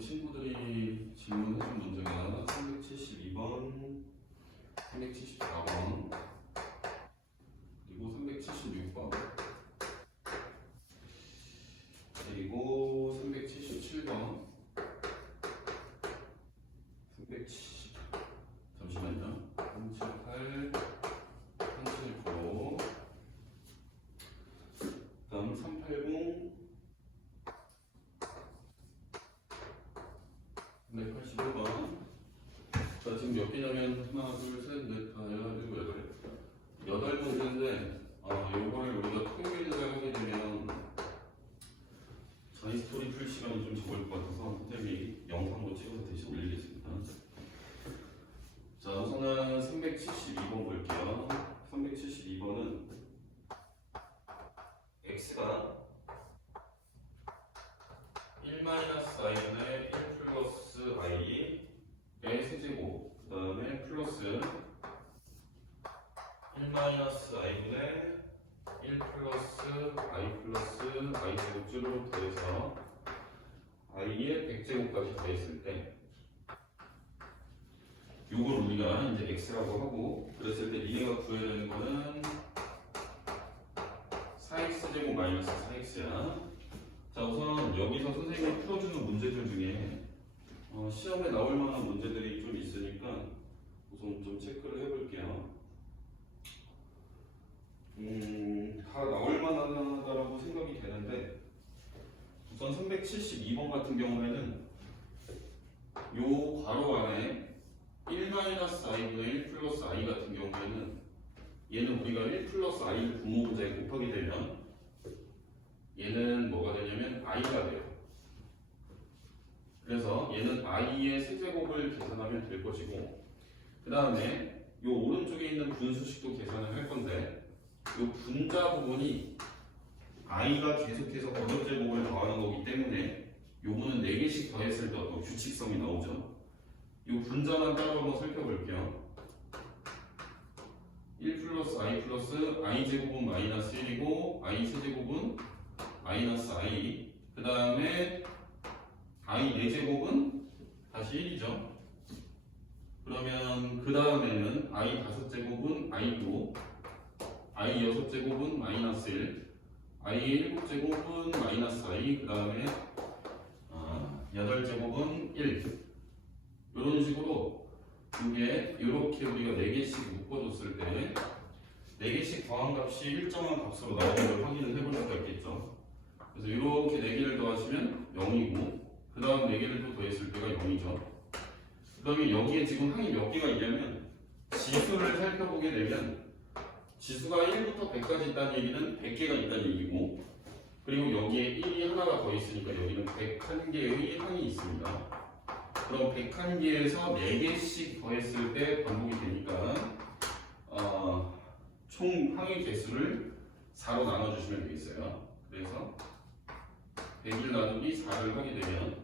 우리 친구들이 질문해준 문제가 372번, 374번, 그리고 376번, 그리고 377번, 370, 잠시만요. 378, 379, 다음 380, 381번. 자, 지금 몇 개냐면 하나, 둘, 셋, 넷, 다, 일곱, 여덟 문제인데 요거를 우리가 토요일날 하게 되면 자기 스토리 풀 시간이 좀 적을 것 같아서 선생님이 영상으로 찍어서 대신 올리겠습니다. 자, 우선은 372번 볼게요. 372번은 x가 1-i분의 1 플러스 i의 세제곱, 그 다음에 플러스 1-i분의 1 플러스 i 제곱줄로 더해서 i의 100제곱까지 더했을 때 요걸 우리가 이제 x라고 하고, 그랬을 때 니네가 구해야 되는 거는 4x제곱 마이너스 4x야. 자, 우선 여기서 선생님이 풀어주는 문제들 중에 시험에 나올 만한 문제들이 좀 있으니까 우선 좀 체크를 해볼게요. 다 나올 만하다라고 생각이 되는데, 우선 372번 같은 경우에는 요 괄호 안에 1-i분의 1 플러스 i 같은 경우에는 얘는 우리가 1 플러스 i를 분모분자에 곱하게 되면 얘는 뭐가 되냐면 i가 돼요. 그래서 얘는 i의 세제곱을 계산하면 될 것이고, 그 다음에 요 오른쪽에 있는 분수식도 계산을 할 건데, 요 분자 부분이 i가 계속해서 거듭제곱을 더하는 거기 때문에 요거는 4개씩 더했을 때 어떤 규칙성이 나오죠. 요 분자만 따로 한번 살펴볼게요. 1 플러스 i 플러스 i 제곱은 마이너스 1이고 i 세제곱은 마이너스 i, 그 다음에 i 4제곱은 다시 1이죠. 그러면 그 다음에는 i 5제곱은 i고 i 6제곱은 마이너스 1, i 7제곱은 마이너스 i, 그 다음에 8제곱은 1. 이런 식으로 이게 이렇게 우리가 4개씩 묶어줬을 때 4개씩 더한 값이 일정한 값으로 나오는 걸 확인을 해볼 수가 있겠죠. 그래서 이렇게 4개를 더하시면 0이고, 그 다음 4개를 또 더했을 때가 0이죠. 그 다음에 여기에 지금 항이 몇 개가 있냐면, 지수를 살펴보게 되면 지수가 1부터 100까지 있다는 얘기는 100개가 있다는 얘기고, 그리고 여기에 1이 하나가 더 있으니까 여기는 101개의 항이 있습니다. 그럼 101개에서 4개씩 더했을 때 반복이 되니까 총 항의 개수를 4로 나눠주시면 되겠어요. 그래서 100일 나누기 4를 하게 되면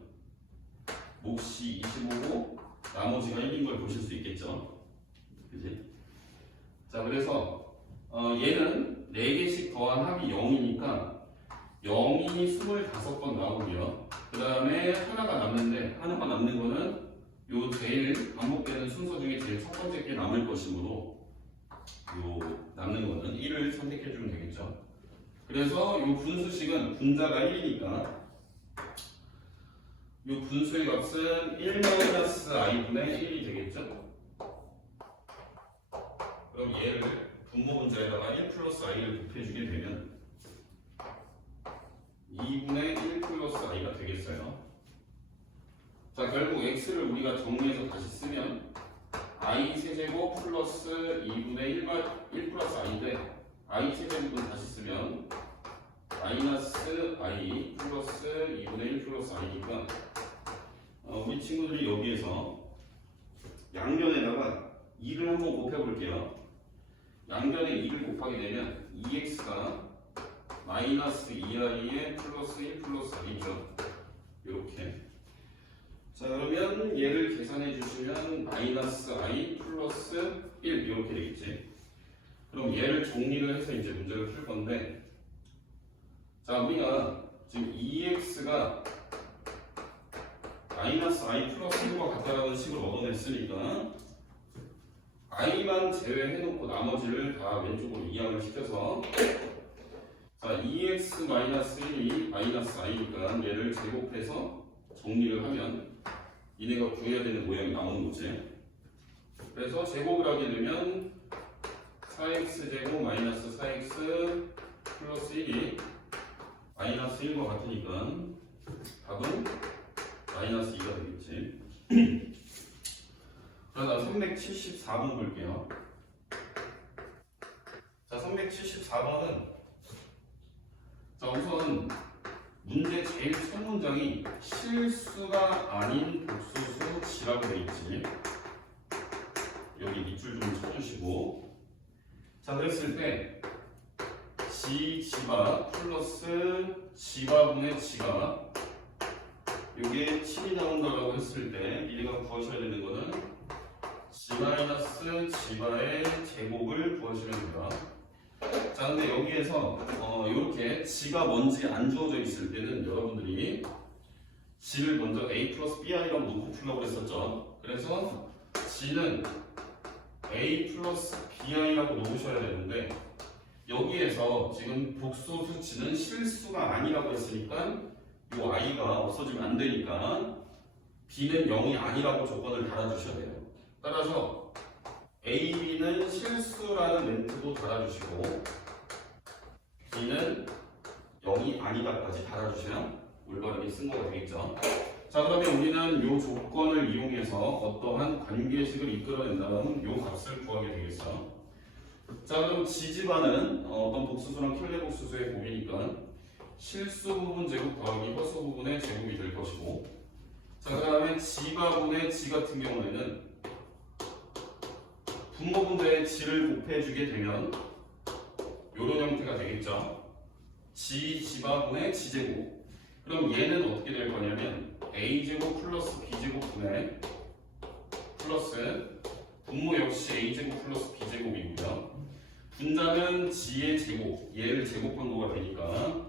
몫이 25고 나머지가 1인 걸 보실 수 있겠죠. 그지? 자, 그래서 얘는 4개씩 더한 합이 0이니까 0이 25번 나오고요. 그 다음에 하나가 남는데, 하나가 남는 거는 요 제일 반복되는 순서 중에 제일 첫 번째 게 남을 것이므로 요 남는 거는 1을 선택해 주면 되겠죠. 그래서 요 분수식은 분자가 1이니까 요 분수의 값은 1-i분의 1이 되겠죠. 그럼 얘를 분모분자에다가 1 플러스 i를 곱해주게 되면 2분의 1 플러스 i가 되겠어요. 자, 결국 x를 우리가 정리해서 다시 쓰면 i 세제곱 플러스 2분의 1 플러스 i인데, i 세제곱은 다시 쓰면 마이너스 i 플러스 2분의 1 플러스 i니까 우리 친구들이 여기에서 양변에다가 2를 한번 곱해볼게요. 양변에 2를 곱하게 되면 2x가 마이너스 2i에 플러스 1 플러스 i죠. 이렇게. 자, 그러면 얘를 계산해 주시면 마이너스 i 플러스 1 이렇게 되겠지. 그럼 얘를 정리를 해서 이제 문제를 풀 건데, 자, 우리가 지금 2x가 마이너스 i 플러스 1과 같다라는 식을 얻어냈으니까 i만 제외해놓고 나머지를 다 왼쪽으로 이항을 시켜서 자 2x 마이너스 1이 마이너스 i니까 얘를 제곱해서 정리를 하면 얘네가 구해야 되는 모양이 나오는 거지. 그래서 제곱을 하게 되면 4x 제곱 마이너스 4x 플러스 1이 마이너스 1과 같으니까 답은 마이너스 2가 되겠지. 그러다 374번 볼게요. 자 374번은 자 우선 문제 제일 첫 문장이 실수가 아닌 복수수 지라고 되어 있지. 여기 밑줄 좀 쳐주시고 자 그랬을 때 지바 플러스 지바분의 지가 요게 7이 나온다라고 했을 때 미래가 구하셔야 되는 거는 지 마이너스 지바의 제곱을 구하시면 됩니다. 자 근데 여기에서 이렇게 지가 뭔지 안 주어져 있을 때는 여러분들이 지를 먼저 a 플러스 bi라고 놓고 풀려고 했었죠. 그래서 지는 a 플러스 bi라고 놓으셔야 되는데 여기에서 지금 복소수 지는 실수가 아니라고 했으니까 이 i가 없어지면 안 되니까 b는 0이 아니라고 조건을 달아주셔야 돼요. 따라서 a, b는 실수라는 멘트도 달아주시고 b는 0이 아니다까지 달아주시면 올바르게 쓴 거가 되겠죠. 자 그러면 우리는 이 조건을 이용해서 어떠한 관계식을 이끌어낸 다음 이 값을 구하게 되겠어. 자 그럼 지지바는 어떤 복수수랑 킬레 복수수의 곱이니까 실수 부분 제곱 더하기 허수 부분의 제곱이 될 것이고 자 그 다음에 지바분의 지 같은 경우에는 분모분배의 지를 곱해주게 되면 이런 형태가 되겠죠. 지바분의 지제곱. 그럼 얘는 어떻게 될 거냐면 a제곱 플러스 b제곱분의 플러스 분모 역시 a제곱 플러스 b제곱이고요. 분자는 g의 제곱, 얘를 제곱한 거가 되니까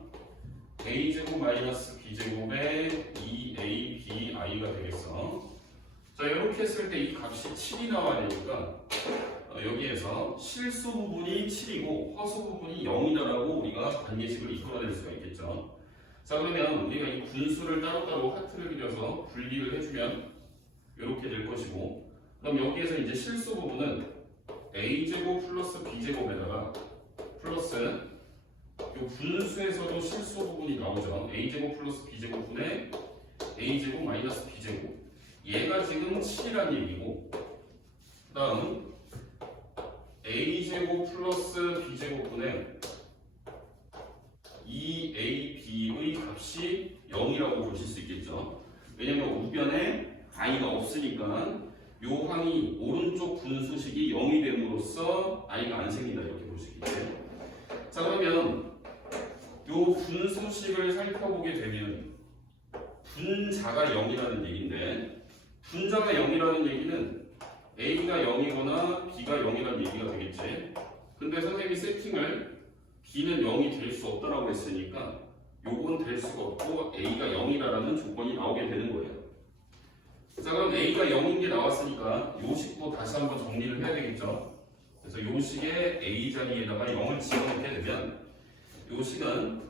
a제곱 마이너스 b제곱의 2abi가 되겠어. 자 이렇게 했을 때 이 값이 7이 나와야 되니까 여기에서 실수 부분이 7이고 허수 부분이 0이다라고 우리가 관계식을 이끌어낼 수가 있겠죠. 자 그러면 우리가 이 분수를 따로따로 하트를 그려서 분리를 해주면 이렇게 될 것이고 그럼 여기에서 이제 실수 부분은 a제곱 플러스 b제곱에다가 플러스 이 분수에서도 실수 부분이 나오죠. a제곱 플러스 b제곱분의 a제곱 마이너스 b제곱 얘가 지금 7이라는 얘기고 그 다음 a제곱 플러스 b제곱분의 2ab의 값이 0이라고 보실 수 있겠죠. 왜냐면 우변에 i가 없으니까 요 항이 오른쪽 분수식이 0이 됨으로써 i가 안 생긴다 이렇게 볼 수 있겠죠. 자 그러면 요 분수식을 살펴보게 되면 분자가 0이라는 얘기인데 분자가 0이라는 얘기는 a가 0이거나 b가 0이라는 얘기가 되겠지. 근데 선생님이 세팅을 b는 0이 될 수 없다라고 했으니까 요건 될 수가 없고 a가 0이라는 조건이 나오게 되는 거예요. 자 그럼 a가 0인 게 나왔으니까 요 식도 다시 한번 정리를 해야 되겠죠. 그래서 요 식의 a 자리에다가 0을 집어넣게 되면 요 식은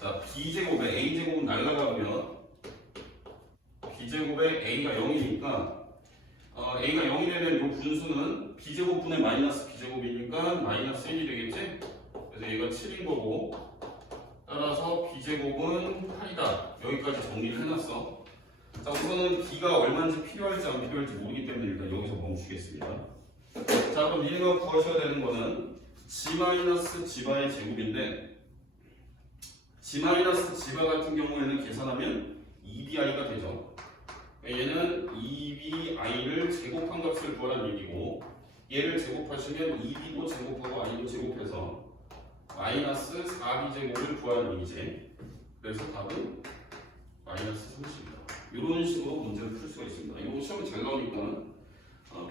자 b제곱에 a제곱은 날라가면 b제곱에 a가 0이니까 a가 0이 되면 요 분수는 b제곱분의 마이너스 b제곱이니까 마이너스 1이 되겠지? 그래서 얘가 7인 거고 따라서 b제곱은 8이다. 여기까지 정리를 해놨어. 자 우선은 b가 얼마인지 필요할지 안 필요할지 모르기 때문에 일단 여기서 멈추겠습니다. 자 그럼 얘가 구하셔야 되는 거는 g-g바의 제곱인데 g-g바 같은 경우에는 계산하면 2bi가 되죠. 얘는 2bi를 제곱한 값을 구하라는 얘기고 얘를 제곱하시면 2b도 제곱하고 i도 제곱해서 마이너스 4b 제곱을 구하는 얘기지. 그래서 답은 마이너스 30입니다. 이런 식으로 문제를 풀 수가 있습니다. 이거 시험에 잘 나오니까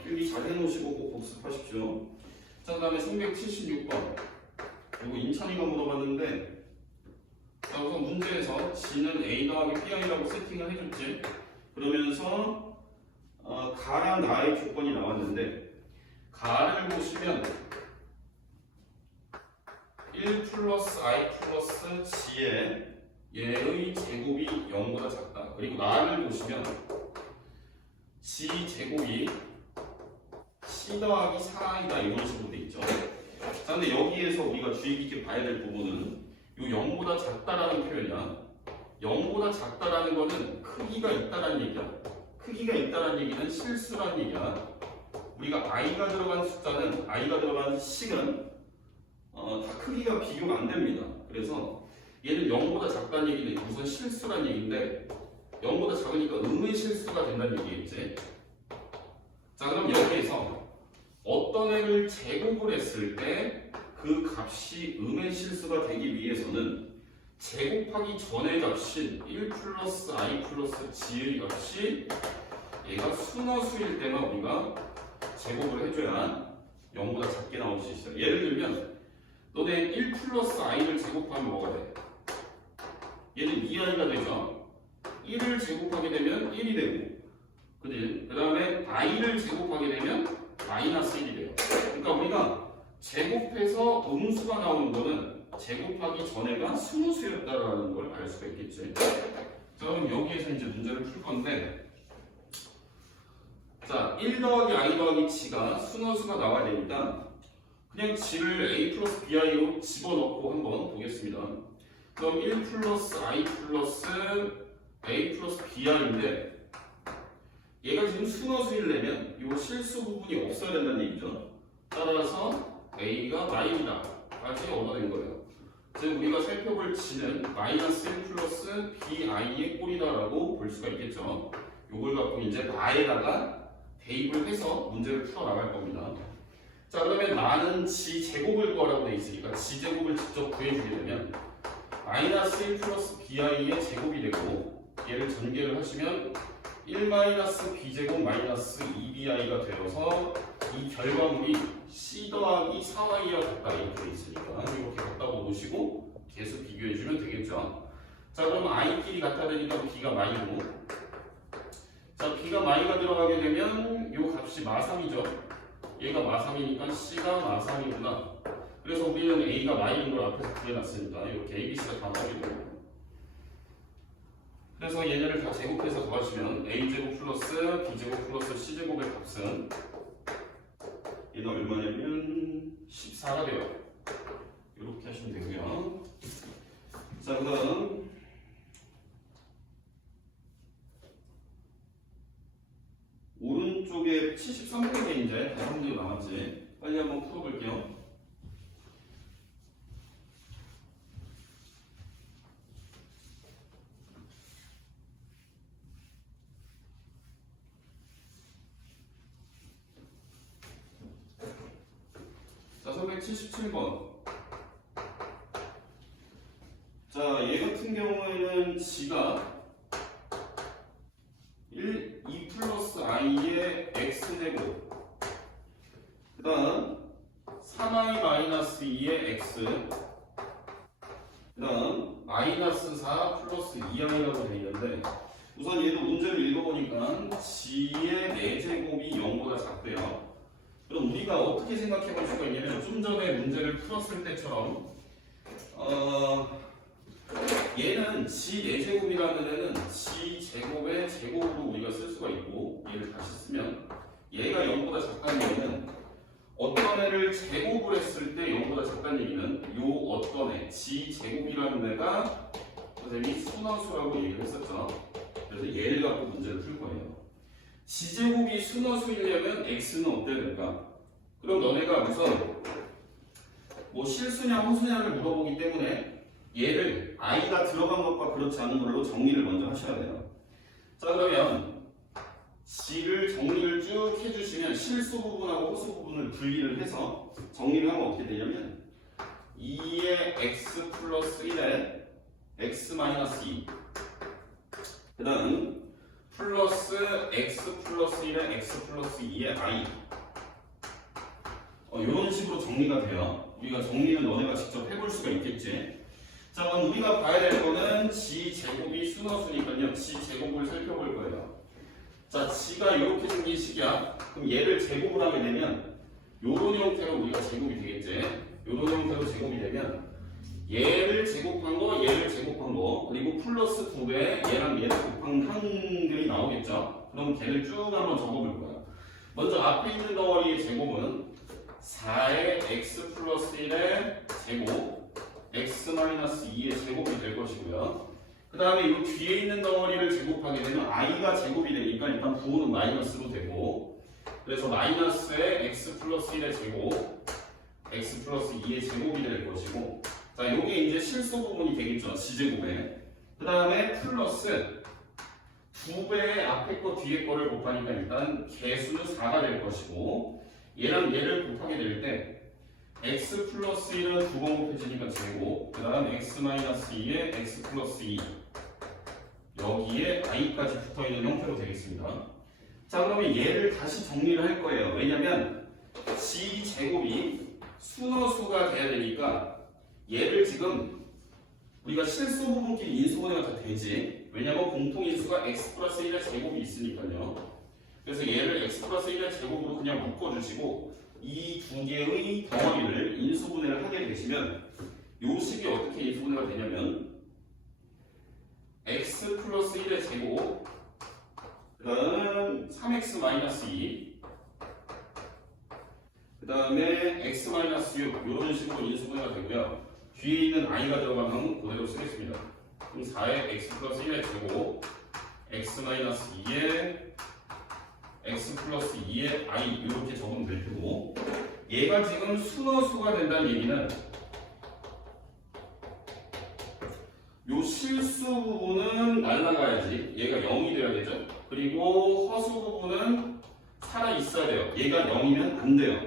필기 잘 해놓으시고 꼭 복습하십시오. 자, 그 다음에 376번. 이거 인찬이가 물어봤는데, 자, 자, 우선 문제에서 G는 A 더하기 B이라고 세팅을 해줬지. 그러면서 가랑 나의 조건이 나왔는데 가를 보시면 1 플러스 I 플러스 G의 얘의 제곱이 0보다 작다. 그리고 나를 보시면 G 제곱이 C 더하기 4i다 이런 식으로 돼 있죠. 자, 근데 여기에서 우리가 주의 깊게 봐야 될 부분은 이 0보다 작다라는 표현이야. 0보다 작다라는 거는 크기가 있다라는 얘기야. 크기가 있다라는 얘기는 실수라는 얘기야. 우리가 i가 들어간 숫자는 i가 들어간 식은 다 크기가 비교가 안 됩니다. 그래서 얘는 0보다 작다는 얘기는 우선 실수라는 얘기인데 0보다 작으니까 음의 실수가 된다는 얘기겠지. 자, 그럼 여기에서 어떤 애를 제곱을 했을 때 그 값이 음의 실수가 되기 위해서는 제곱하기 전의 값인 1 플러스 I 플러스 G의 값이 얘가 순허수일 때만 우리가 제곱을 해줘야 0보다 작게 나올 수 있어요. 예를 들면 너네 1 플러스 I를 제곱하면 뭐가 돼? 얘는 2I가 되죠. 1을 제곱하게 되면 1이 되고 그 다음에 I를 제곱하게 되면 마이너스 1이 돼요. 그러니까 우리가 제곱해서 음수가 나오는 거는 제곱하기 전에가 순호수였다라는 걸 알 수가 있겠지. 자, 그럼 여기에서 이제 문제를 풀 건데, 자, 1 더하기 I 더하기 G가 순호수가 나와야 되니까 그냥 G를 A 플러스 BI로 집어넣고 한번 보겠습니다. 그럼 1 플러스 I 플러스 A 플러스 BI인데 얘가 지금 순허수이려면 이 실수 부분이 없어야 된다는 얘기죠. 따라서 A가 마이다 까지 얻어낸 거예요. 즉 우리가 살펴볼 G는 마이너스 1 플러스 BI의 꼴이다라고 볼 수가 있겠죠. 이걸 갖고 이제 나에다가 대입을 해서 문제를 풀어 나갈 겁니다. 자, 그러면 나는 G 제곱을 구하라고 돼 있으니까 G 제곱을 직접 구해주게 되면 마이너스 1 플러스 BI의 제곱이 되고 얘를 전개를 하시면 1 마이너스 B제곱 마이너스 2BI가 되어서 이 결과물이 C 더하기 4Y와 같다 이렇게 돼 있으니까 이렇게 같다고 보시고 계속 비교해주면 되겠죠. 자, 그럼 I끼리 같아 되니까 B가 마이고, 자, B가 마이가 들어가게 되면 이 값이 마삼이죠. 얘가 마삼이니까 C가 마삼이구나. 그래서 우리는 A가 마이인 걸 앞에서 구해놨으니까 이렇게 A, B, C가 다 나오게 되고, 그래서 얘네를 다 제곱해서 더하시면 A제곱 플러스 B제곱 플러스 C제곱의 값은 얘는 얼마냐면 14가 돼요. 이렇게 하시면 되고요. 자, 그 다음 오른쪽에 73페이지에 이제 다섯 문제 남았지. 빨리 한번 풀어볼게요. 자, 377번. 자, 얘 같은 경우에는 G가 2 플러스 I의 X제곱, 그 다음 3I 마이너스 2의 X, 그 다음 마이너스 4 플러스 2I라고 되어 있는데, 우선 얘도 문제를 읽어보니까 G의 4제곱이 0보다 작대요. 그럼 우리가 어떻게 생각해 볼 수가 있냐면 좀 전에 문제를 풀었을 때처럼 얘는 G 4제곱이라는 애는 G 제곱의 제곱으로 우리가 쓸 수가 있고, 얘를 다시 쓰면 얘가 0보다 작다는 얘기는 어떤 애를 제곱을 했을 때 0보다 작다는 얘기는 요 어떤 애 G 제곱이라는 애가 선생님이 순허수라고 얘기를 했었죠. 그래서 얘를 갖고 문제를 풀 거예요. G제곱이 순허수이려면 X는 어때야 될까? 그럼 너네가 우선 뭐 실수냐 허수냐를 물어보기 때문에 얘를 I가 들어간 것과 그렇지 않은 걸로 정리를 먼저 하셔야 돼요. 자, 그러면 G를 정리를 쭉 해주시면 실수 부분하고 허수 부분을 분리를 해서 정리를 하면 어떻게 되냐면 2의 X 플러스 1에 X 마이너스 2, 그 다음 플러스 X 플러스 1에 X 플러스 2의 I, 이런 식으로 정리가 돼요. 우리가 정리는 너네가 직접 해볼 수가 있겠지. 자, 그럼 우리가 봐야 될 거는 g 제곱이 순허수니까요. g 제곱을 살펴볼 거예요. 자, g가 이렇게 생긴 식이야. 그럼 얘를 제곱을 하게 되면 요런 형태로 우리가 제곱이 되겠지. 요런 형태로 제곱이 되면 얘를 제곱한 거, 얘를 제곱한 거, 그리고 플러스 2배 얘랑 얘를 곱한 한글이 나오겠죠. 그럼 걔를 쭉 한번 적어볼 거야. 먼저 앞에 있는 덩어리의 제곱은 4의 x 플러스 1의 제곱 x 마이너스 2의 제곱이 될 것이고요. 그 다음에 이 뒤에 있는 덩어리를 제곱하게 되면 i가 제곱이 되니까 일단 부호는 마이너스로 되고, 그래서 마이너스의 x 플러스 1의 제곱 x 플러스 2의 제곱이 될 것이고, 자, 요게 이제 실수 부분이 되겠죠. g제곱에. 그 다음에 플러스 2배의 앞에 거 뒤에 거를 곱하니까 일단 개수는 4가 될 것이고, 얘랑 얘를 곱하게 될 때 x 플러스 1은 2번 곱해지니까 제곱, 그 다음 x 마이너스 2에 x 플러스 2, 여기에 i까지 붙어있는 형태로 되겠습니다. 자, 그러면 얘를 다시 정리를 할 거예요. 왜냐면 g 제곱이 순허수가 돼야 되니까 얘를 지금 우리가 실수 부분끼리 인수분해가 다 되지. 왜냐면 공통인수가 x 플러스 1의 제곱이 있으니까요. 그래서 얘를 x 플러스 1의 제곱으로 그냥 묶어주시고 이 두 개의 덩어리를 인수분해를 하게 되시면 요 식이 어떻게 인수분해가 되냐면 x 플러스 1의 제곱, 그 다음 3x 마이너스 2, 그 다음에 x 마이너스 6 이런 식으로 인수분해가 되고요. 뒤에 있는 i가 들어가면 그대로 쓰겠습니다. 그럼 4의 x 플러스 1의 제곱 x 마이너스 2의 x 플러스 2의 i 이렇게 적으면 될 테고, 얘가 지금 순허수가 된다는 얘기는 요 실수 부분은 날라가야지. 얘가 0이 돼야 되죠. 그리고 허수 부분은 살아 있어야 돼요. 얘가 0이면 안 돼요.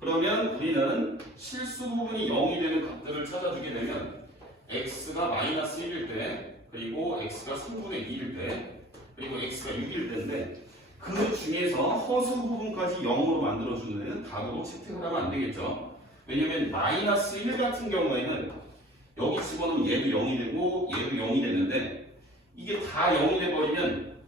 그러면 우리는 실수 부분이 0이 되는 값들을 찾아주게 되면 x가 마이너스 1일 때, 그리고 x가 3분의 2일 때, 그리고 x가 6일 때인데 그 중에서 허수 부분까지 0으로 만들어주는 애는 답으로 채택을 하면 안 되겠죠. 왜냐면 마이너스 1 같은 경우에는 여기 집어넣으면 얘도 0이 되고 얘도 0이 되는데 이게 다 0이 돼버리면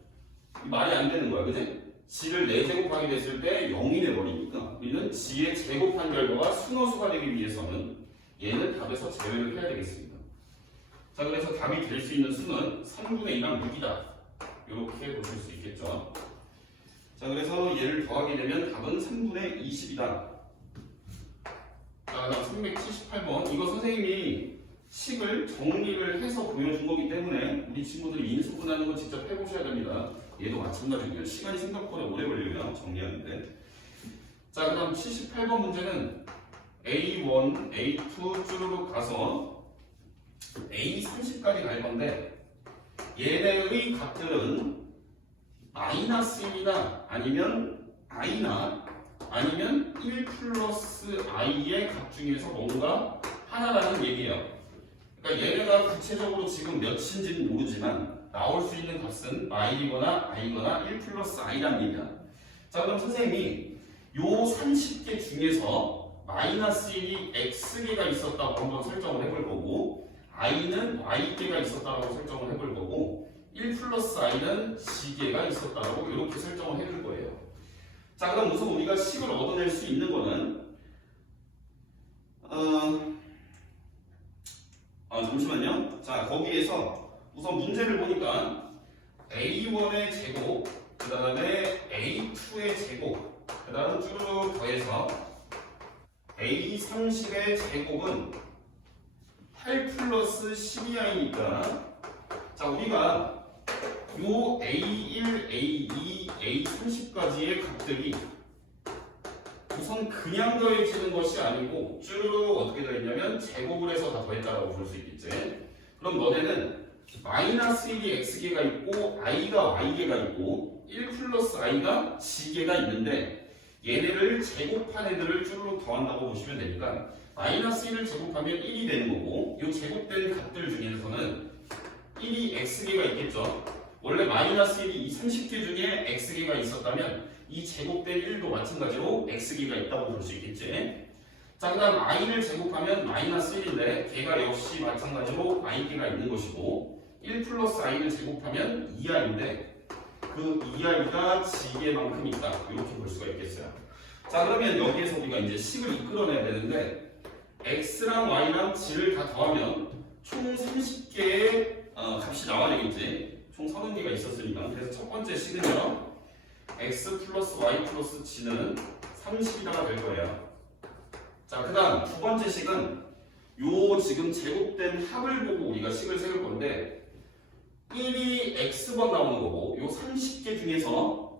말이 안 되는 거야. 그지? g를 4제곱하게 됐을 때 0이 돼버리니까 우리는 g의 제곱한 결과가 순허수가 되기 위해서는 얘는 답에서 제외를 해야 되겠습니다. 자, 그래서 답이 될 수 있는 수는 3분의 2랑 6이다. 이렇게 보실 수 있겠죠. 자, 그래서 얘를 더하게 되면 답은 3분의 20이다. 자, 그다음 378번. 이거 선생님이 식을 정리를 해서 보여준 거기 때문에 우리 친구들이 인수분해하는 거 직접 해보셔야 됩니다. 얘도 마찬가지고요. 시간이 생각보다 오래 걸려요. 정리하는데. 자, 그 다음 78번 문제는 A1, A2 쭈루룩 가서 A30까지 갈 건데 얘네의 값들은 마이너스 1이나 아니면 i나 아니면 1 플러스 i의 값 중에서 뭔가 하나라는 얘기예요. 그러니까 얘네가 구체적으로 지금 몇인지는 모르지만 나올 수 있는 값은 i거나 i거나 1 플러스 i란 얘기야. 자, 그럼 선생님이 요 30개 중에서 마이너스 1이 x개가 있었다고 한번 설정을 해볼 거고, i는 y개가 있었다고 설정을 해볼 거고, 1 플러스 i는 g개가 있었다고 이렇게 설정을 해줄 거예요. 자, 그럼 우선 우리가 식을 얻어낼 수 있는 거는 잠시만요. 자, 거기에서 우선 문제를 보니까 a1의 제곱, 그 다음에 a2의 제곱, 그 다음 쭉 더해서 a30의 제곱은 8 플러스 12i니까, 자, 우리가 요 A1, A2, A30까지의 값들이 우선 그냥 더해지는 것이 아니고 쭈르륵 어떻게 더했냐면 제곱을 해서 다 더했다라고 볼 수 있겠지. 그럼 너네는 마이너스 1이 x개가 있고 i가 y개가 있고 1 플러스 i가 g개가 있는데 얘네를 제곱한 애들을 쭈르륵 더한다고 보시면 되니까 마이너스 1을 제곱하면 1이 되는 거고, 이 제곱된 값들 중에서는 1이 x개가 있겠죠. 원래 마이너스 1이 이 30개 중에 x개가 있었다면 이 제곱된 1도 마찬가지로 x개가 있다고 볼 수 있겠지. 자, 자, 그 다음 i를 제곱하면 마이너스 1인데 걔가 역시 마찬가지로 i개가 있는 것이고 1 플러스 i를 제곱하면 2i인데 그 2i가 지개만큼 있다. 이렇게 볼 수가 있겠어요. 자, 그러면 여기에서 우리가 이제 식을 이끌어내야 되는데 x랑 y랑 g를 다 더하면 총 30개의 값이 나와야 되겠지. 총 30개가 있었으니까. 그래서 첫 번째 식은요 x 플러스 y 플러스 g는 30이다가 될 거예요. 자, 그 다음 두 번째 식은 요 지금 제곱된 합을 보고 우리가 식을 세울 건데 1이 x번 나오는 거고 요 30개 중에서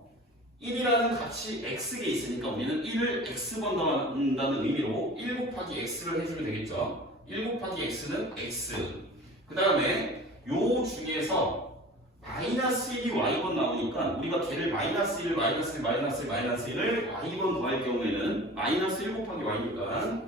1이라는 값이 x개 있으니까 우리는 1을 x번 나온다는 의미로 1 곱하기 x를 해주면 되겠죠. 1 곱하기 x는 x. 그 다음에 요 중에서 마이너스 1이 y번 나오니까 우리가 걔를 마이너스 1, 마이너스 1, 마이너스 1, 마이너스 1을 y번 더할 경우에는 마이너스 1 곱하기 y니까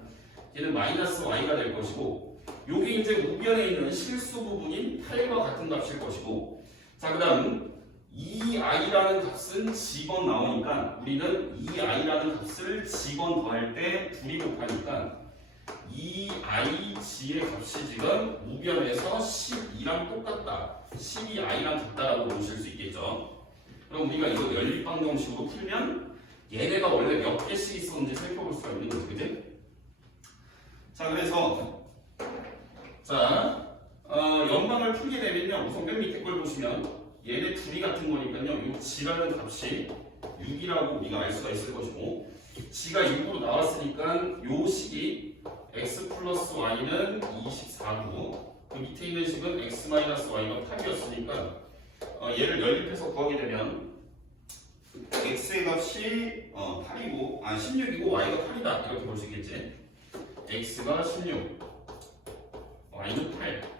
걔는 마이너스 y가 될 것이고 요게 이제 우변에 있는 실수 부분인 8과 같은 값일 것이고 자, 그 다음 2i라는 값은 g번 나오니까 우리는 2i라는 값을 g번 더할 때 둘이 곱하니까 2i g의 값이 지금 우변에서 12랑 똑같다. 12i랑 같다라고 보실 수 있겠죠. 그럼 우리가 이거 연립방정식으로 풀면 얘네가 원래 몇 개씩 있었는지 살펴볼 수가 있는 거지, 그지? 자, 그래서 연방을 풀게 되면요 우선 맨 밑에 걸 보시면 얘네 둘이 같은 거니까요 이 g라는 값이 6이라고 우리가 알 수가 있을 것이고 g가 6으로 나왔으니까 요 식이 x 플러스 y는 24고 그 밑에 있는 식은 x 마이너스 y가 8이었으니까 얘를 연립해서 구하게 되면 x의 값이 8이고 16이고 y가 8이다 이렇게 볼 수 있겠지. x가 16 y는 8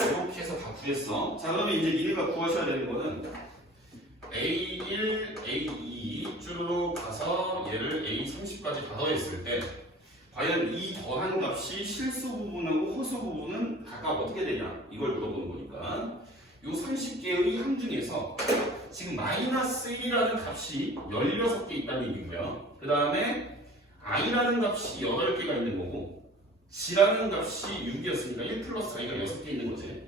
이렇게 해서 다 구했어. 자, 그러면 이제 니네가 구하셔야 되는 거는 A1, A2 쭈르륵 가서 얘를 A30까지 다 더했을 때 과연 이 더한 값이 실수 부분하고 허수 부분은 각각 어떻게 되냐 이걸 물어보는 거니까 요 30개의 함 중에서 지금 마이너스 1이라는 값이 16개 있다는 얘기고요. 그 다음에 i라는 값이 8개가 있는 거고 g라는 값이 6이었으니까 1 플러스 i가 6개 있는 거지.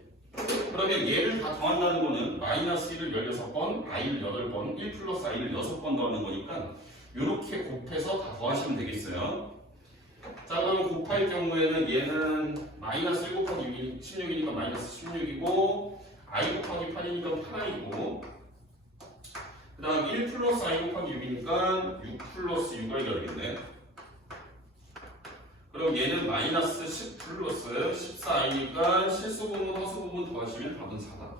그러면 얘를 다 더한다는 거는 마이너스 1을 16번, i를 8번, 1 플러스 i를 6번 더하는 거니까 이렇게 곱해서 다 더하시면 되겠어요. 자, 그럼 곱할 경우에는 얘는 마이너스 1 곱하기 16이니까 마이너스 16이고 i 곱하기 8이니까 8i고 그 다음 1 플러스 i 곱하기 6이니까 6 플러스 6i가 되겠네. 그럼 얘는 마이너스 10 플러스 14i니까 실수 부분, 허수 부분 더하시면 답은 4다.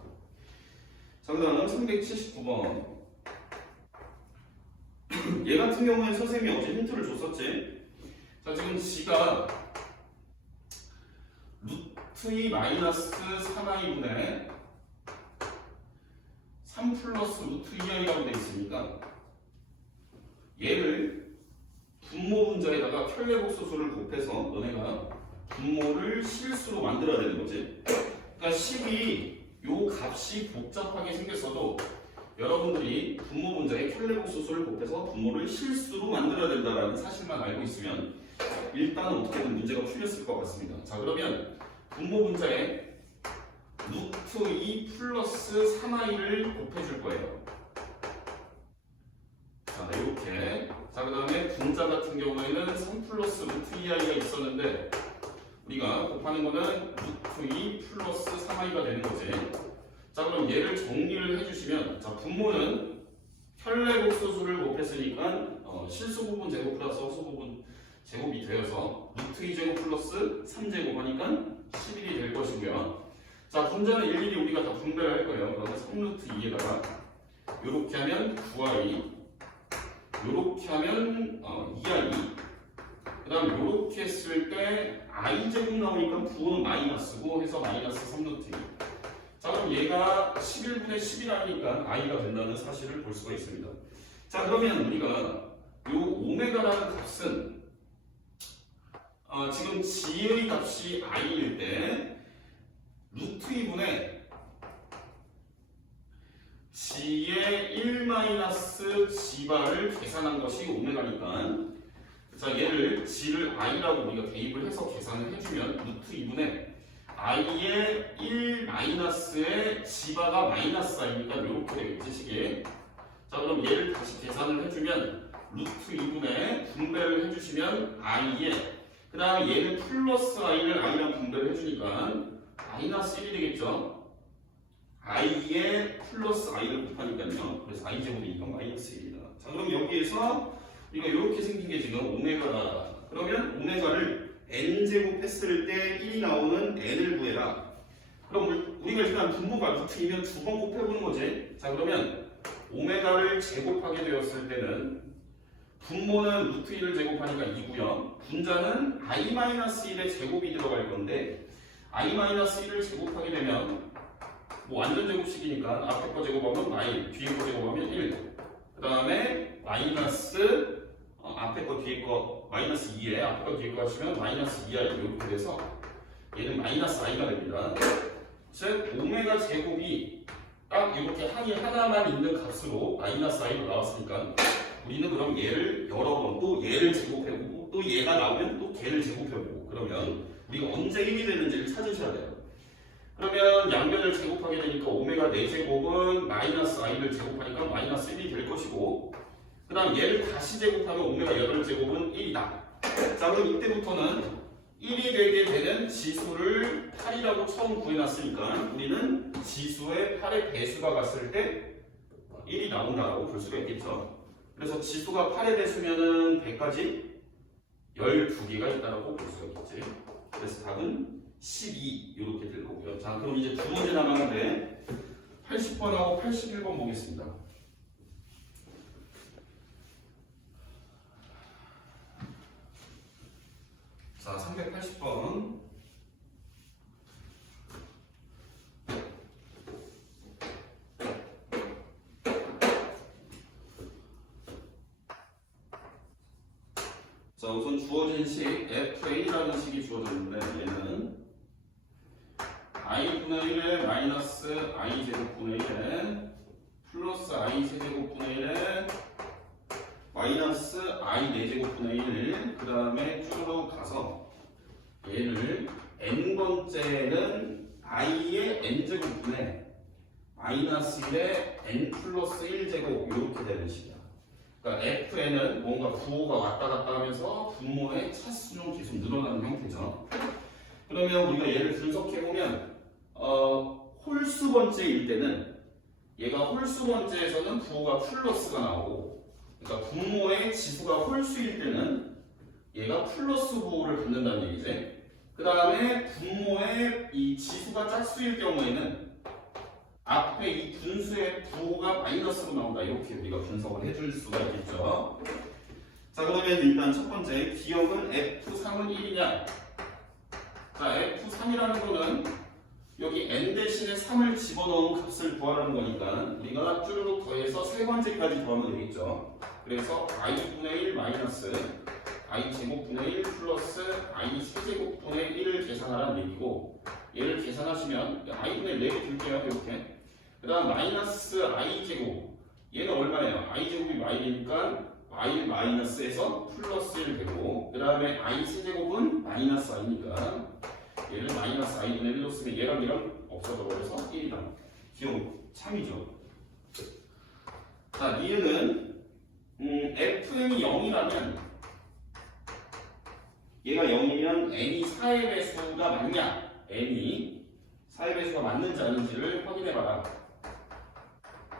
자, 그 다음 379번 얘 같은 경우에는 선생님이 어제 힌트를 줬었지. 자, 지금 g가 루트 2 마이너스 3i분의 3 플러스 루트 2i라고 되어 있으니까 얘를 분모 분자에다가 편례복소수를 곱해서 너네가 분모를 실수로 만들어야 되는 거지. 그러니까 10이 요 값이 복잡하게 생겼어도 여러분들이 분모 분자에 편례복소수를 곱해서 분모를 실수로 만들어야 된다는 사실만 알고 있으면 일단은 어떻게든 문제가 풀렸을 것 같습니다. 자, 그러면 분모 분자에 루트 2 플러스 3i를 곱해줄 거예요. 자, 이렇게. 자, 그 다음에 분자 같은 경우에는 3 플러스 루트 2i가 있었는데 우리가 곱하는 거는 루트 2 플러스 3i가 되는 거지. 자, 그럼 얘를 정리를 해주시면 자, 분모는 편례복소수를 곱했으니까 실수 부분 제곱 플러스 허수 부분 제곱이 되어서 루트 2제곱 플러스 3제곱 하니까 11이 될 것이고요. 자, 분자는 일일이 우리가 다 분배를 할 거예요. 그러면 3루트 2에다가 이렇게 하면 9i 요렇게 하면 2i 그 다음 요렇게 했을 때 i제곱 나오니까 부호는 마이너스고 해서 마이너스 3루트 2. 자, 그럼 얘가 11분의 11이니까 i가 된다는 사실을 볼 수가 있습니다. 자, 그러면 우리가 요 오메가라는 값은 지금 g의 값이 i일 때 루트 2분의 g의 1 마이너스 g바를 계산한 것이 오메가니까 자, 얘를 g를 i라고 우리가 대입을 해서 계산을 해주면 루트 2분의 i의 1 마이너스의 g바가 마이너스 i니까 이렇게 되겠지, 식이. 자, 그럼 얘를 다시 계산을 해주면 루트 2분의 분배를 해주시면 i에, 그 다음에 얘는 플러스 i를 i랑 분배를 해주니까 마이너스 1이 되겠죠. i에 플러스 i를 곱하니까요. 그래서 i제곱이니까 마이너스 1이다. 자, 그럼 여기에서 우리가 이렇게 생긴 게 지금 오메가다. 그러면 오메가를 n제곱 했을 때 1이 나오는 n을 구해라. 그럼 우리가 일단 분모가 루트이면 두 번 곱해보는 거지. 자, 그러면 오메가를 제곱하게 되었을 때는 분모는 루트 1을 제곱하니까 2고요. 분자는 i-1의 제곱이 들어갈 건데 i-1을 제곱하게 되면 뭐 완전 제곱식이니까 앞에 거 제곱하면 마이, 뒤에 거 제곱하면 1. 그 다음에 마이너스 앞에 거 뒤에 거 마이너스 2에 앞에 거 뒤에 거 하시면 마이너스 2i 이렇게 돼서 얘는 마이너스 i가 됩니다. 즉 오메가 제곱이 딱 이렇게 항이 하나만 있는 값으로 마이너스 i로 나왔으니까 우리는 그럼 얘를 여러 번 또 얘를 제곱해보고 또 얘가 나오면 또 걔를 제곱해보고 그러면 우리가 언제 1이 되는지를 찾으셔야 돼요. 그러면 양변을 제곱하게 되니까 오메가 4제곱은 마이너스 i를 제곱하니까 마이너스 1이 될 것이고 그 다음 얘를 다시 제곱하면 오메가 8제곱은 1이다. 자, 그럼 이때부터는 1이 되게 되는 지수를 8이라고 처음 구해놨으니까 우리는 지수의 8의 배수가 갔을 때 1이 나온다고 볼 수가 있겠죠. 그래서 지수가 8의 배수면은 100까지 12개가 있다고 볼 수가 있겠지. 그래서 답은 12 이렇게 될 거고요. 자, 그럼 이제 두 문제 남았는데 80번하고 81번 보겠습니다. 자, 380번. 자, 우선 주어진 식 FA라는 식이 주어졌는데 얘는 i분의 1에 마이너스 i제곱분의 1에 플러스 i세제곱분의 1에 마이너스 i 4제곱분의 1, 그 다음에 쭉으로 가서 얘를 n번째는 i의 n제곱분의 마이너스 1에 n 플러스 1제곱 이렇게 되는 식이야. 그러니까 fn은 뭔가 부호가 왔다 갔다 하면서 분모의 차수는 계속 늘어나는 형태죠. 그러면 우리가 얘를 분석해보면 홀수 번째일 때는 얘가 홀수 번째에서는 부호가 플러스가 나오고 그러니까 분모의 지수가 홀수일 때는 얘가 플러스 부호를 갖는다는 얘기지. 그 다음에 분모의 이 지수가 짝수일 경우에는 앞에 이 분수의 부호가 마이너스로 나온다. 이렇게 우리가 분석을 해줄 수가 있겠죠. 자, 그러면 일단 첫 번째 기억은 F3은 1이냐? 자, F3이라는 거는 여기 n 대신에 3을 집어넣은 값을 구하라는 거니까 우리가 쭈르륵 더해서 세 번째까지 더하면 되겠죠. 그래서 i분의 1 마이너스 i 제곱분의 1 플러스 i 세제곱분의 1을 계산하라는 얘기고 얘를 계산하시면 i분의 4개 줄게요. 이렇게. 그 다음 마이너스 i 제곱 얘는 얼마예요? i 제곱이 마일이니까 마일 마이너스에서 플러스 1 되고 그 다음에 i 세제곱은 마이너스 i니까 얘를 마이너스 i분의 1로 쓰면 얘랑 없어져 버려서 1이다. 기억 참이죠. 자, 니은은 fn이 0이라면 얘가 0이면 n이 4의 배수가 맞냐? n이 4의 배수가 맞는지 아닌지를 확인해봐라.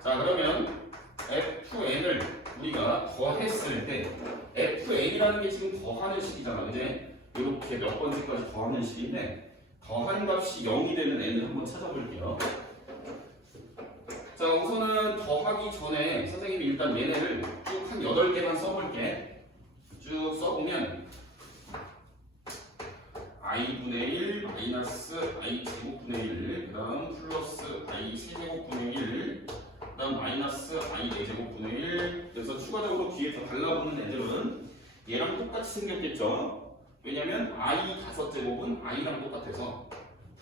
자, 그러면 fn을 우리가 더했을 때 fn이라는 게 지금 더하는 식이잖아. 그지? 이렇게 몇 번째까지 더하는 식인데 더한 값이 0이 되는 n을 한번 찾아볼게요. 자, 우선은 더하기 전에 선생님이 일단 얘네를 쭉 한 8개만 써볼게. 쭉 써보면 i분의 1 마이너스 i 제곱분의 1 그 다음 플러스 i 세제곱분의 1 그 다음 마이너스 i 4제곱분의 1 그래서 추가적으로 뒤에 더 달라붙는 애들은 얘랑 똑같이 생겼겠죠. 왜냐면 i 5제곱은 i랑 똑같아서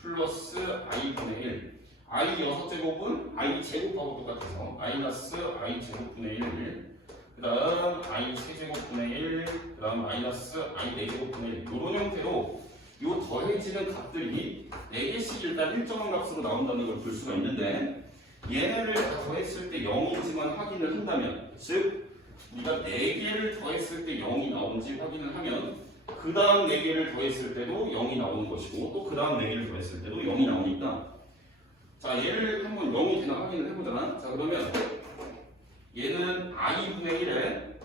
플러스 i분의 1 i 6제곱은 i 제곱하고 똑같아서 마이너스 i 제곱분의 1 그 다음 i 세제곱분의 1 그 다음 마이너스 I 4제곱분의 1 이런 형태로 요 더해지는 값들이 4개씩 일단 일정한 값으로 나온다는 걸 볼 수가 있는데 얘네를 다 더했을 때 0인지만 확인을 한다면 즉 우리가 4개를 더했을 때 0이 나오는지 확인을 하면 그 다음 4개를 더했을 때도 0이 나오는 것이고 또 그 다음 4개를 더했을 때도 0이 나오니까 자 얘를 한번 0이 되나 확인을 해보자. 자 그러면 얘는 i분의 1에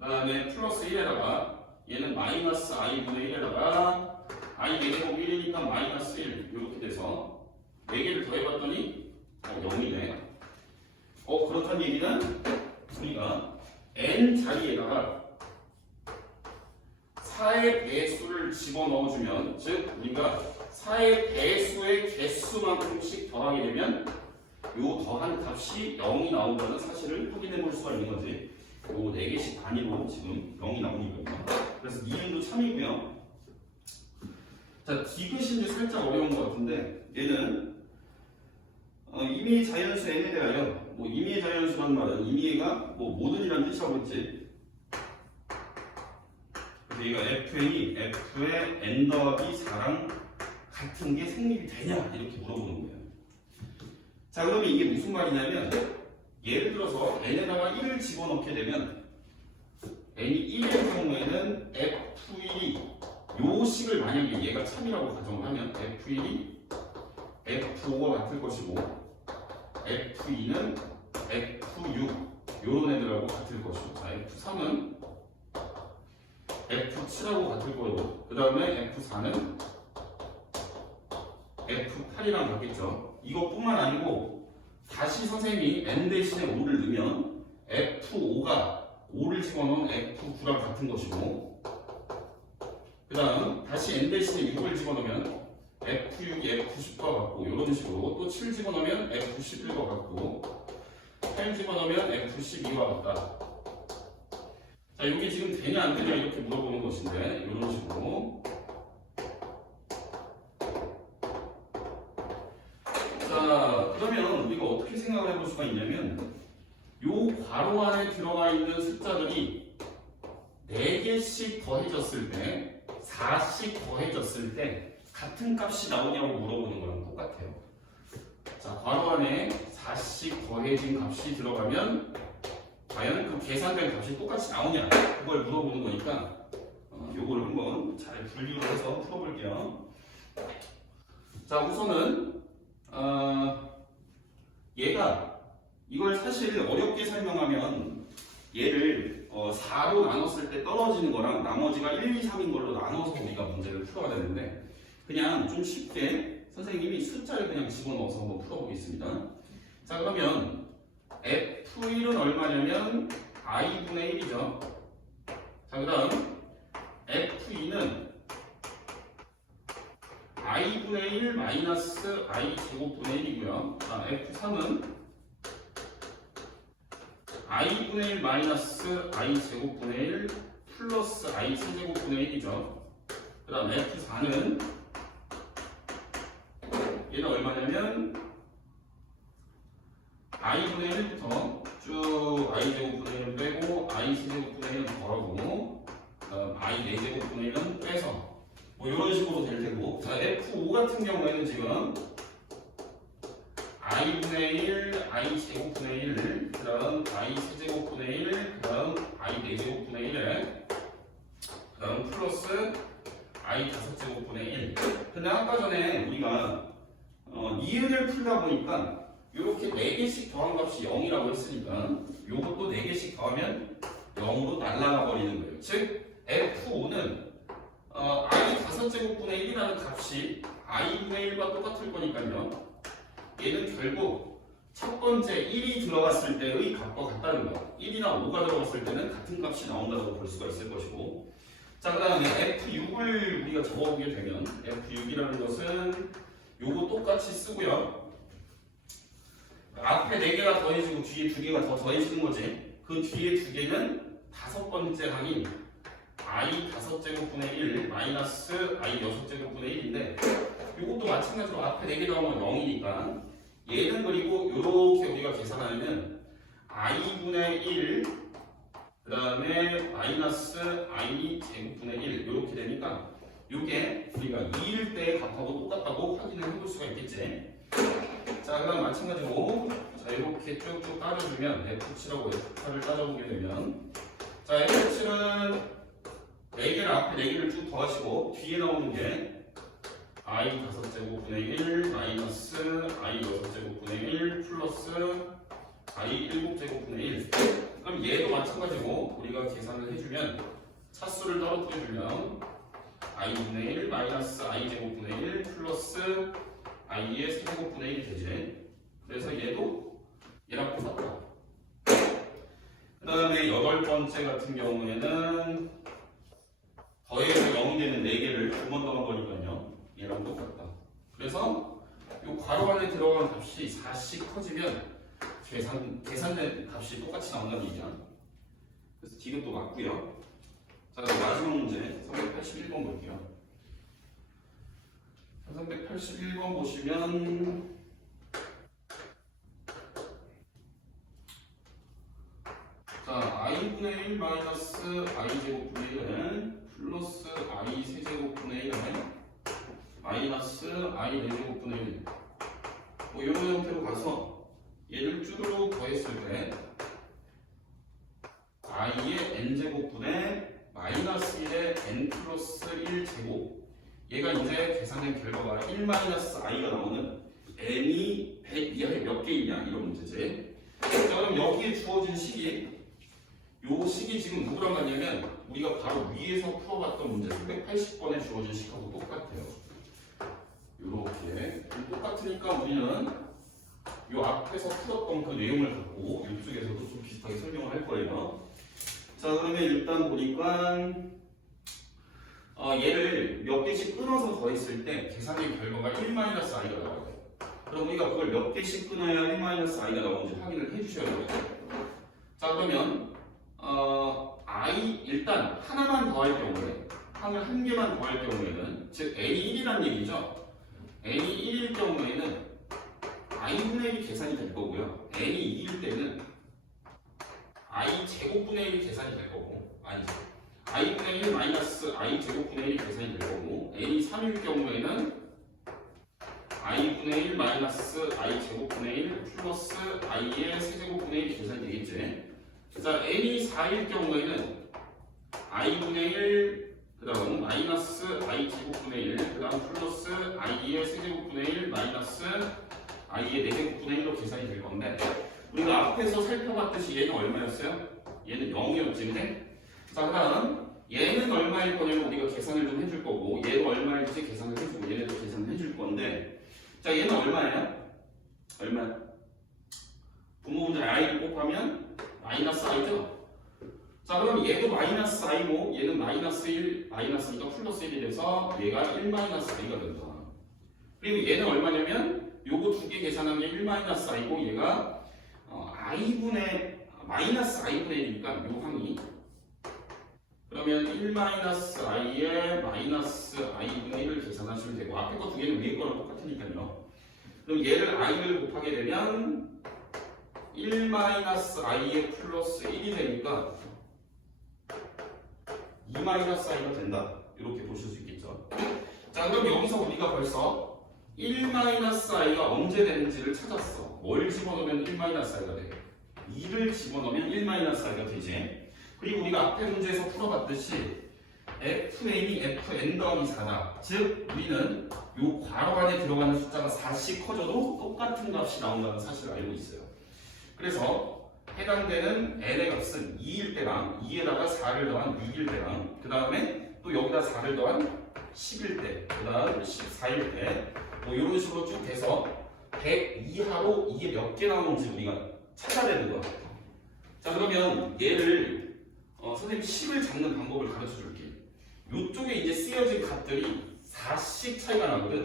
그 다음에 플러스 1에다가 얘는 마이너스 i분의 1에다가 i 4제곱 1이니까 마이너스 1 이렇게 돼서 4개를 더해봤더니 0이네. 그렇다는 얘기는 우리가 n 자리에다가 4의 배수를 집어넣어주면 즉 우리가 4의 배수의 개수만큼씩 더하게 되면 요 더한 값이 0이 나온다는 사실을 확인해 볼 수가 있는 거지. 요 4개씩 단위로 지금 0이 나오니까요. 그래서 니은도 참이고요. 자, 디귿인지 살짝 어려운 것 같은데 얘는 임의의 자연수 n에 대하여 임의의 자연수란 말은 임의가 모든이라는 뜻이라고 했지. 그래서 얘가 fn이 f의 n 더하기 4랑 같은 게 성립이 되냐 이렇게 물어보는 거예요. 자 그러면 이게 무슨 말이냐면 예를 들어서 n에다가 1을 집어넣게 되면 n이 1의 경우에는 f1이 요 식을 만약에 얘가 참이라고 가정을 하면 f1이 f5와 같을 것이고 f2는 f6 요런 애들하고 같을 것이고 자 f3은 f7하고 같을 거고 그 다음에 f4는 f8이랑 같겠죠. 이것뿐만 아니고 다시 선생님이 n 대신에 5를 넣으면 f5가 5를 집어넣은 f9랑 같은 것이고 그 다음 다시 n 대신에 6을 집어넣으면 f6이 f10과 같고 이런 식으로 또 7 집어넣으면 f11과 같고 8 집어넣으면 f12와 같다. 자 이게 지금 되냐 안 되냐 이렇게 물어보는 것인데 이런 식으로 자 그러면 우리가 어떻게 생각을 해볼 수가 있냐면 요 괄호 안에 들어가 있는 숫자들이 4개씩 더해졌을 때 4씩 더해졌을 때 같은 값이 나오냐고 물어보는 거랑 똑같아요. 자 괄호 안에 4씩 더해진 값이 들어가면 과연 그 계산된 값이 똑같이 나오냐 그걸 물어보는 거니까 요걸 한번 잘 분류를 해서 풀어볼게요. 자 우선은 얘가 이걸 사실 어렵게 설명하면 얘를 4로 나눴을 때 떨어지는 거랑 나머지가 1, 2, 3인 걸로 나눠서 우리가 문제를 풀어야 되는데 그냥 좀 쉽게 선생님이 숫자를 그냥 집어넣어서 한번 풀어보겠습니다. 자 그러면 F1은 얼마냐면 i분의 1이죠. 자 그 다음 F2는 i분의 1 마이너스 i 제곱분의 1이고요. 자 F3은 i분의 1 마이너스 i 제곱분의 1 플러스 i 세제곱분의 1이죠. 그 다음 F4는 얘는 얼마냐면 i분의 1부터 쭉 i 제곱분의 1은 빼고 i 세제곱분의 1은 더하고 i 4제곱분의 1은 빼서 이런 식으로 될 테고 자 F5 같은 경우에는 지금 i분의 1, i 제곱분의 1, 그 다음 i 세제곱분의 1, 그 다음 i 4제곱분의 1에 그 다음 플러스 i 5제곱분의 1 근데 아까 전에 우리가 니은을 풀다 보니까 이렇게 4개씩 더한 값이 0이라고 했으니까 요것도 4개씩 더하면 0으로 날아가 버리는 거예요. 즉 F5는 i 5제곱분의 1이라는 값이 i분의 1과 똑같을 거니까요. 얘는 결국 첫 번째 1이 들어갔을 때의 값과 같다는 거 1이나 5가 들어갔을 때는 같은 값이 나온다고 볼 수가 있을 것이고 자 그 다음에 F6을 우리가 적어보게 되면 F6이라는 것은 요거 똑같이 쓰고요. 앞에 4개가 더해지고 뒤에 2개가 더 더해지는 거지. 그 뒤에 2개는 다섯 번째 항인 i 5제곱분의 1 마이너스 i 6제곱분의 1인데 이것도 마찬가지로 앞에 4개 더하면 0이니까 얘는 그리고 이렇게 우리가 계산하면 i분의 1 그 다음에 마이너스 i 제곱분의 1 이렇게 되니까 이게 우리가 2일 때 값하고 똑같다고 확인을 해볼 수가 있겠지. 자, 그다음 마찬가지로 자 이렇게 쭉쭉 따져주면 F7하고 F8을 따져보게 되면 자 F7은 4개를 앞에 4개를 쭉 더하시고 뒤에 나오는 게 i 5제곱분의 1 마이너스 i 6제곱분의 1 플러스 i 7제곱분의 1. 그럼 얘도 마찬가지고 우리가 계산을 해주면 차수를 떨어뜨려주면 i분의 1 마이너스 i 제곱분의 1 플러스 i의 세제곱분의 1이 되지. 그래서 얘도 얘랑 똑같다. 그 다음에 8번째 같은 경우에는 더해서 0이 되는 4개를 두 번 더한 거니까요. 얘랑 똑같다. 그래서 이 괄호 안에 들어간 값이 4씩 커지면 계산된 값이 똑같이 나온다는 얘기야. 그래서 디귿도 맞고요. 자, 마지막 문제 381번 볼게요. 381번 보시면 자, i분의 1 마이너스 i 제곱분의 1은 플러스 i 세제곱분의 1은 마이너스 i 4제곱분의 1 뭐 이런 형태로 가서 얘를 쭈르륵 더했을 때 i의 n제곱분의 마이너스 1의 n 플러스 1제곱 얘가 이제 계산된 결과가 1 마이너스 i가 나오는 n이 100 이하에 몇 개이냐 이런 문제지. 자, 그럼 여기에 주어진 식이 요 식이 지금 누구랑 같냐면 우리가 바로 위에서 풀어봤던 문제 380번에 주어진 식하고 똑같아요. 요렇게 똑같으니까 우리는 요 앞에서 풀었던 그 내용을 갖고 이쪽에서도 좀 비슷하게 설명을 할 거예요. 자, 그러면 일단 보니까 얘를 몇 개씩 끊어서 더했을 때 계산된 결과가 1-i가 나와야 돼요. 그럼 우리가 그걸 몇 개씩 끊어야 1-i가 나오는지 확인을 해주셔야 돼요. 자, 그러면 i 일단 하나만 더할 경우에 항을 한 개만 더할 경우에는 즉 n이 1이란 얘기죠. n이 1일 경우에는 i분의 1이 계산이 될 거고요. n이 2일 때는 i 제곱분의 1이 계산이 될 거고 아니죠. i분의 1 마이너스 i 제곱분의 1이 계산이 될 거고 n이 3일 경우에는 i분의 1 마이너스 i 제곱분의 1 플러스 i의 세제곱분의 1이 계산이 되겠지. 자, n이 4일 경우에는 i분의 1 그 다음 마이너스 i 제곱분의 1 그 다음 플러스 i의 세제곱분의 1 마이너스 i의 4제곱분의 1로 계산이 될 건데 우리가 앞에서 살펴봤듯이 얘는 얼마였어요? 얘는 0이었지, 그래? 자, 그 다음 얘는 얼마일 거냐면 우리가 계산을 좀 해줄 거고 얘도 얼마일지 계산을 해주고 얘네도 계산을 해줄 건데 자, 얘는 얼마예요? 얼마? 분모분들 i를 곱하면 마이너스 i죠? 자, 그럼 얘도 마이너스 i고 얘는 마이너스 1, 마이너스니까 플러스 1이 돼서 얘가 1 마이너스 i가 된다. 그리고 얘는 얼마냐면 요거 두 개 계산한 게 1 마이너스 i고 얘가 i분의 마이너스 i분의 1이니까 요 항이 그러면 1 마이너스 i에 마이너스 i분의 1을 계산하시면 되고 앞에 거 두 개는 위에 거랑 똑같으니까요. 그럼 얘를 i를 곱하게 되면 1 마이너스 i에 플러스 1이 되니까 2 마이너스 i가 된다. 이렇게 보실 수 있겠죠. 자, 그럼 여기서 우리가 벌써 1 마이너스 i가 언제 되는지를 찾았어. 뭘 집어넣으면 1 마이너스 i가 돼? 2를 집어넣으면 1 마이너스 i가 되지. 그리고 우리가 앞에 문제에서 풀어봤듯이 fn이 fn 더하기 4다. 즉 우리는 이 괄호 안에 들어가는 숫자가 4씩 커져도 똑같은 값이 나온다는 사실을 알고 있어요. 그래서 해당되는 n의 값은 2일 때랑 2에다가 4를 더한 6일 때랑 그 다음에 또 여기다 4를 더한 10일 때, 그 다음 14일 때 뭐 이런 식으로 쭉 돼서 100 이하로 이게 몇 개 나오는지 우리가 찾아내는 거야. 자, 그러면 얘를 선생님 10을 잡는 방법을 가르쳐 줄게. 이쪽에 이제 쓰여진 값들이 4씩 차이가 나거든.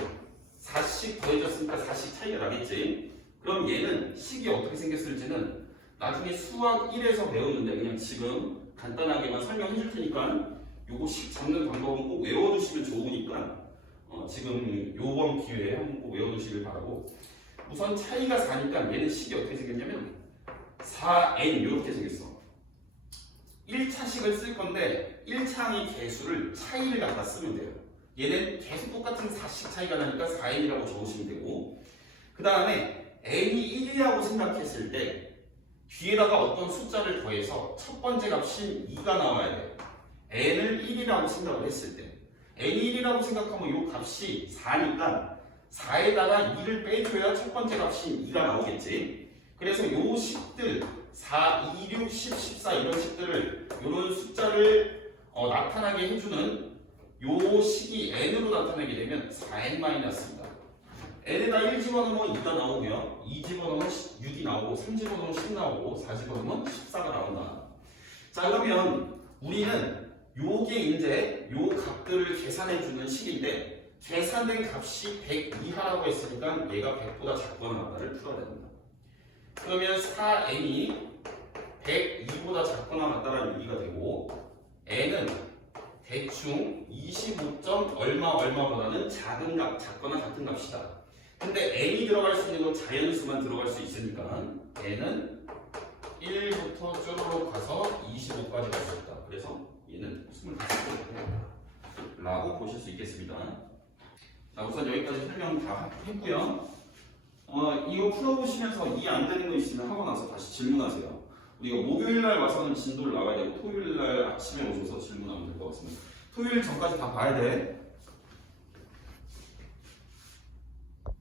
4씩 더해졌으니까 4씩 차이가 나겠지. 그럼 얘는 식이 어떻게 생겼을지는 나중에 수학 1에서 배우는데 그냥 지금 간단하게만 설명해 줄 테니까 요거 식 잡는 방법은 꼭 외워두시면 좋으니까 지금 요번 기회에 한번 꼭 외워두시길 바라고. 우선 차이가 4니까 얘는 식이 어떻게 생겼냐면 4n 이렇게 생겼어. 1차식을 쓸 건데 1차항의 개수를 차이를 갖다 쓰면 돼요. 얘는 계속 똑같은 4씩 차이가 나니까 4n이라고 적으시면 되고, 그 다음에 n이 1이라고 생각했을 때 뒤에다가 어떤 숫자를 더해서 첫 번째 값인 2가 나와야 돼요. n을 1이라고 생각을 했을 때 n이 1이라고 생각하면 이 값이 4니까 4에다가 2를 빼줘야 첫 번째 값인 2가 나오겠지. 그래서 요 식들 4, 2, 6, 10, 14 이런 식들을 이런 숫자를 나타나게 해주는 요 식이 n으로 나타나게 되면 4n-2다. n에다 1 집어넣으면 2가 나오고요. 2 집어넣으면 6이 나오고, 3 집어넣으면 10 나오고, 4 집어넣으면 14가 나온다. 자, 그러면 우리는 요게 이제 요 값들을 계산해주는 식인데, 계산된 값이 100 이하라고 했으니까 얘가 100보다 작거나 같다를 풀어야 됩니다. 그러면 4n이 102보다 작거나 같다라는 얘기가 되고, n은 대충 25점 얼마보다는 작은 값, 작거나 같은 값이다. 근데 n이 들어갈 수 있는 건 자연수만 들어갈 수 있으니까 n은 1부터 쪼르륵 가서 25까지 갈 수 있다. 그래서 얘는 25점 라고 보실 수 있겠습니다. 자, 우선 여기까지 설명 다 했고요. 이거 풀어보시면서 이해 안 되는 거 있으면 하고 나서 다시 질문하세요. 우리가 목요일날 와서는 진도를 나가야 되고 토요일날 아침에 오셔서 질문하면 될 것 같습니다. 토요일 전까지 다 봐야 돼.